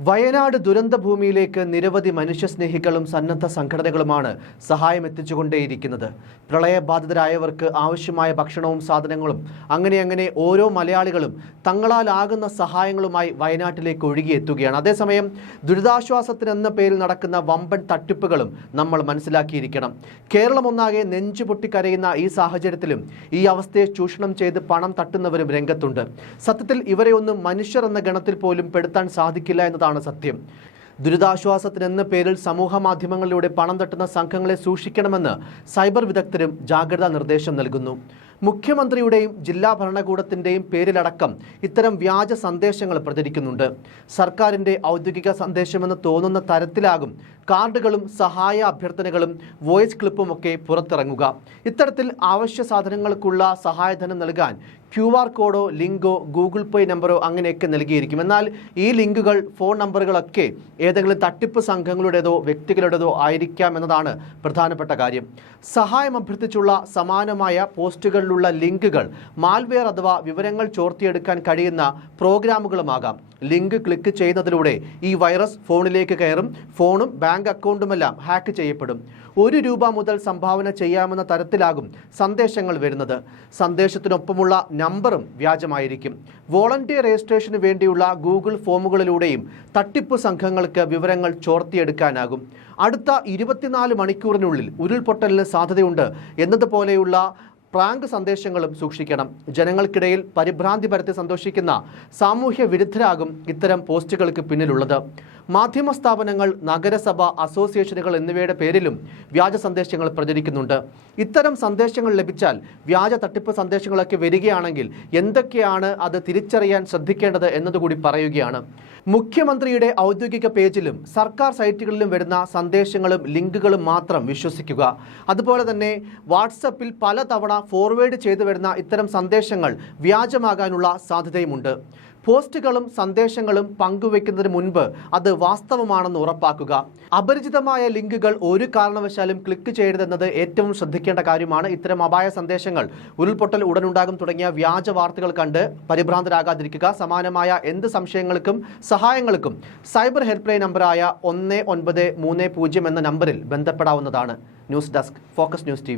വയനാട് ദുരന്തഭൂമിയിലേക്ക് നിരവധി മനുഷ്യസ്നേഹികളും സന്നദ്ധ സംഘടനകളുമാണ് സഹായം എത്തിച്ചുകൊണ്ടേയിരിക്കുന്നത് പ്രളയബാധിതരായവർക്ക് ആവശ്യമായ ഭക്ഷണവും സാധനങ്ങളും അങ്ങനെ അങ്ങനെ ഓരോ മലയാളികളും തങ്ങളാലാകുന്ന സഹായങ്ങളുമായി വയനാട്ടിലേക്ക് ഒഴുകിയെത്തുകയാണ്. അതേസമയം ദുരിതാശ്വാസത്തിനെന്ന പേരിൽ നടക്കുന്ന വമ്പൻ തട്ടിപ്പുകളും നമ്മൾ മനസ്സിലാക്കിയിരിക്കണം. കേരളം ഒന്നാകെ നെഞ്ചുപൊട്ടി കരയുന്ന ഈ സാഹചര്യത്തിലും ഈ അവസ്ഥയെ ചൂഷണം ചെയ്ത് പണം തട്ടുന്നവരും രംഗത്തുണ്ട്. സത്യത്തിൽ ഇവരെ ഒന്നും മനുഷ്യർ എന്ന ഗണത്തിൽ പോലും പെടുത്താൻ സാധിക്കില്ല എന്നതാണ് സത്യം. ദുരിതാശ്വാസത്തിനെന്ന പേരിൽ സമൂഹ മാധ്യമങ്ങളിലൂടെ പണം തട്ടുന്ന സംഘങ്ങളെ സൂക്ഷിക്കണമെന്ന് സൈബർ വിദഗ്ധരും ജാഗ്രതാ നിർദ്ദേശം നൽകുന്നു. മുഖ്യമന്ത്രിയുടെയും ജില്ലാ ഭരണകൂടത്തിന്റെയും പേരിലടക്കം ഇത്തരം വ്യാജ സന്ദേശങ്ങൾ പ്രചരിക്കുന്നുണ്ട്. സർക്കാരിന്റെ ഔദ്യോഗിക സന്ദേശമെന്ന് തോന്നുന്ന തരത്തിലാകും കാർഡുകളും സഹായ അഭ്യർത്ഥനകളും വോയിസ് ക്ലിപ്പുമൊക്കെ പുറത്തിറങ്ങുക. ഇത്തരത്തിൽ ആവശ്യ സാധനങ്ങൾക്കുള്ള സഹായധനം നൽകാൻ ക്യു ആർ കോഡോ ലിങ്കോ ഗൂഗിൾ പേ നമ്പറോ അങ്ങനെയൊക്കെ നൽകിയിരിക്കും. എന്നാൽ ഈ ലിങ്കുകൾ ഫോൺ നമ്പറുകളൊക്കെ ഏതെങ്കിലും തട്ടിപ്പ് സംഘങ്ങളുടേതോ വ്യക്തികളുടേതോ ആയിരിക്കാം എന്നതാണ് പ്രധാനപ്പെട്ട കാര്യം. സഹായം അഭ്യർത്ഥിച്ചുള്ള സമാനമായ പോസ്റ്റുകളിലുള്ള ലിങ്കുകൾ മാൽവെയർ അഥവാ വിവരങ്ങൾ ചോർത്തിയെടുക്കാൻ കഴിയുന്ന പ്രോഗ്രാമുകളുമാകാം. ലിങ്ക് ക്ലിക്ക് ചെയ്യുന്നതിലൂടെ ഈ വൈറസ് ഫോണിലേക്ക് കയറും ഫോണും ബാങ്ക് അക്കൗണ്ടുമെല്ലാം ഹാക്ക് ചെയ്യപ്പെടും. ഒരു രൂപ മുതൽ സംഭാവന ചെയ്യാമെന്ന തരത്തിലാകും സന്ദേശങ്ങൾ വരുന്നത്. സന്ദേശത്തിനൊപ്പമുള്ള നമ്പറും വ്യാജമായിരിക്കും. വോളണ്ടിയർ രജിസ്ട്രേഷന് വേണ്ടിയുള്ള ഗൂഗിൾ ഫോമുകളിലൂടെയും തട്ടിപ്പ് സംഘങ്ങൾക്ക് വിവരങ്ങൾ ചോർത്തിയെടുക്കാനാകും. അടുത്ത ഇരുപത്തിനാല് മണിക്കൂറിനുള്ളിൽ ഉരുൾപൊട്ടലിന് സാധ്യതയുണ്ട് എന്നതുപോലെയുള്ള പ്രാങ്ക് സന്ദേശങ്ങളും സൂക്ഷിക്കണം. ജനങ്ങൾക്കിടയിൽ പരിഭ്രാന്തി പരത്തി സന്തോഷിക്കുന്ന സാമൂഹ്യ വിരുദ്ധരാകും ഇത്തരം പോസ്റ്റുകൾക്ക് പിന്നിലുള്ളത്. മാധ്യമ സ്ഥാപനങ്ങൾ നഗരസഭ അസോസിയേഷനുകൾ എന്നിവയുടെ പേരിലും വ്യാജ സന്ദേശങ്ങൾ പ്രചരിക്കുന്നുണ്ട്. ഇത്തരം സന്ദേശങ്ങൾ ലഭിച്ചാൽ വ്യാജ തട്ടിപ്പ് സന്ദേശങ്ങളൊക്കെ വരികയാണെങ്കിൽ എന്തൊക്കെയാണ് അത് തിരിച്ചറിയാൻ ശ്രദ്ധിക്കേണ്ടത് എന്നതുകൂടി പറയുകയാണ്. മുഖ്യമന്ത്രിയുടെ ഔദ്യോഗിക പേജിലും സർക്കാർ സൈറ്റുകളിലും വരുന്ന സന്ദേശങ്ങളും ലിങ്കുകളും മാത്രം വിശ്വസിക്കുക. അതുപോലെ തന്നെ വാട്സപ്പിൽ പലതവണ ഫോർവേഡ് ചെയ്തു വരുന്ന ഇത്തരം സന്ദേശങ്ങൾ വ്യാജമാകാനുള്ള സാധ്യതയുമുണ്ട്. പോസ്റ്റുകളും സന്ദേശങ്ങളും പങ്കുവെക്കുന്നതിന് മുൻപ് അത് വാസ്തവമാണെന്ന് ഉറപ്പാക്കുക. അപരിചിതമായ ലിങ്കുകൾ ഒരു കാരണവശാലും ക്ലിക്ക് ചെയ്യരുതെന്നത് ഏറ്റവും ശ്രദ്ധിക്കേണ്ട കാര്യമാണ്. ഇത്തരം അപായ സന്ദേശങ്ങൾ ഉരുൾപൊട്ടൽ ഉടനുണ്ടാകും തുടങ്ങിയ വ്യാജ വാർത്തകൾ കണ്ട് പരിഭ്രാന്തരാകാതിരിക്കുക. സമാനമായ എന്ത് സംശയങ്ങൾക്കും സഹായങ്ങൾക്കും സൈബർ ഹെൽപ്ലൈൻ നമ്പറായ ഒന്ന് ഒൻപത് മൂന്ന് പൂജ്യം എന്ന നമ്പറിൽ ബന്ധപ്പെടാവുന്നതാണ്. News desk focus news T